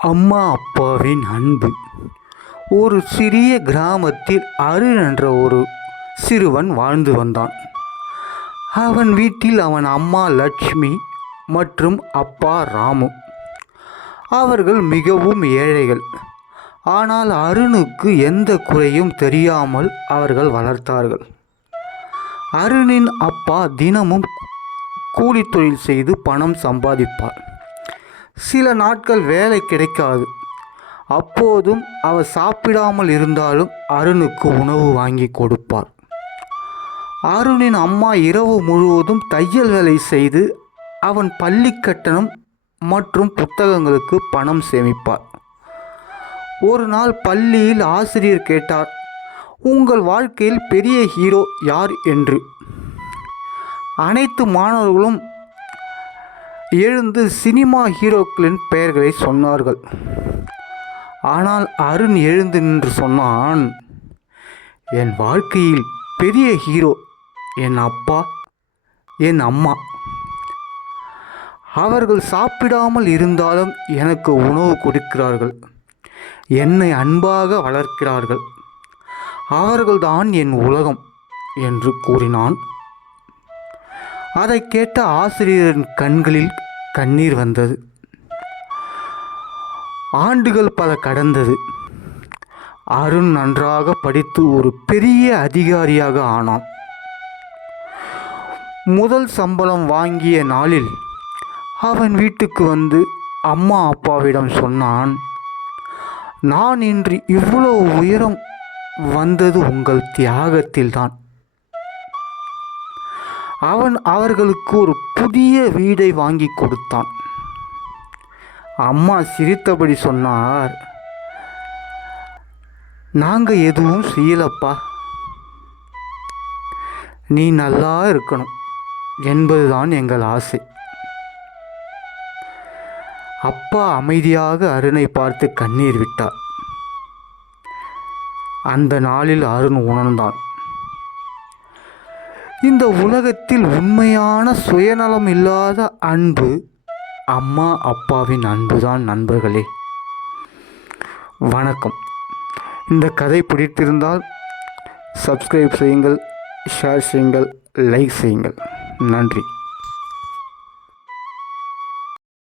அம்மா அப்பாவின் அன்பு. ஒரு சிறிய கிராமத்தில் அருண் என்ற ஒரு சிறுவன் வாழ்ந்து வந்தான். அவன் வீட்டில் அவன் அம்மா லட்சுமி மற்றும் அப்பா ராமு. அவர்கள் மிகவும் ஏழைகள். ஆனால் அருணுக்கு எந்த குறையும் தெரியாமல் அவர்கள் வளர்த்தார்கள். அருணின் அப்பா தினமும் கூலி தொழில் செய்து பணம் சம்பாதிப்பார். சில நாட்கள் வேலை கிடைக்காது. அப்போதும் அவர் சாப்பிடாமல் இருந்தாலும் அருணுக்கு உணவு வாங்கி கொடுப்பார். அருணின் அம்மா இரவு முழுவதும் தையல் வேலை செய்து அவன் பள்ளி கட்டணம் மற்றும் புத்தகங்களுக்கு பணம் சேமிப்பார். ஒரு நாள் பள்ளியில் ஆசிரியர் கேட்டார், உங்கள் வாழ்க்கையில் பெரிய ஹீரோ யார் என்று. அனைத்து மாணவர்களும் எழுந்து சினிமா ஹீரோக்களின் பெயர்களை சொன்னார்கள். ஆனால் அருண் எழுந்து நின்று சொன்னான், என் வாழ்க்கையில் பெரிய ஹீரோ என் அப்பா, என் அம்மா. அவர்கள் சாப்பிடாமல் இருந்தாலும் எனக்கு உணவு கொடுக்கிறார்கள், என்னை அன்பாக வளர்க்கிறார்கள், அவர்கள்தான் என் உலகம் என்று கூறினான். அதை கேட்ட ஆசிரியரின் கண்களில் கண்ணீர் வந்தது. ஆண்டுகள் பல கடந்தது. அருண் நன்றாக படித்து ஒரு பெரிய அதிகாரியாக ஆனான். முதல் சம்பளம் வாங்கிய நாளில் அவன் வீட்டுக்கு வந்து அம்மா அப்பாவிடம் சொன்னான், நான் இன்று இவ்வளவு உயரம் வந்தது உங்கள் தியாகத்தில்தான். அவன் அவர்களுக்கு ஒரு புதிய வீடை வாங்கி கொடுத்தான். அம்மா சிரித்தபடி சொன்னார், நாங்கள் எதுவும் செய்யலப்பா, நீ நல்லா இருக்கணும் என்பதுதான் எங்கள் ஆசை. அப்பா அமைதியாக அருணை பார்த்து கண்ணீர் விட்டார். அந்த நாளில் அருண் உணர்ந்தான், இந்த உலகத்தில் உண்மையான சுயநலம் இல்லாத அன்பு அம்மா அப்பாவின் அன்புதான் நண்பர்களே. வணக்கம். இந்த கதை பிடித்திருந்தால் சப்ஸ்கிரைப் செய்யுங்கள், ஷேர் செய்யுங்கள், லைக் செய்யுங்கள். நன்றி.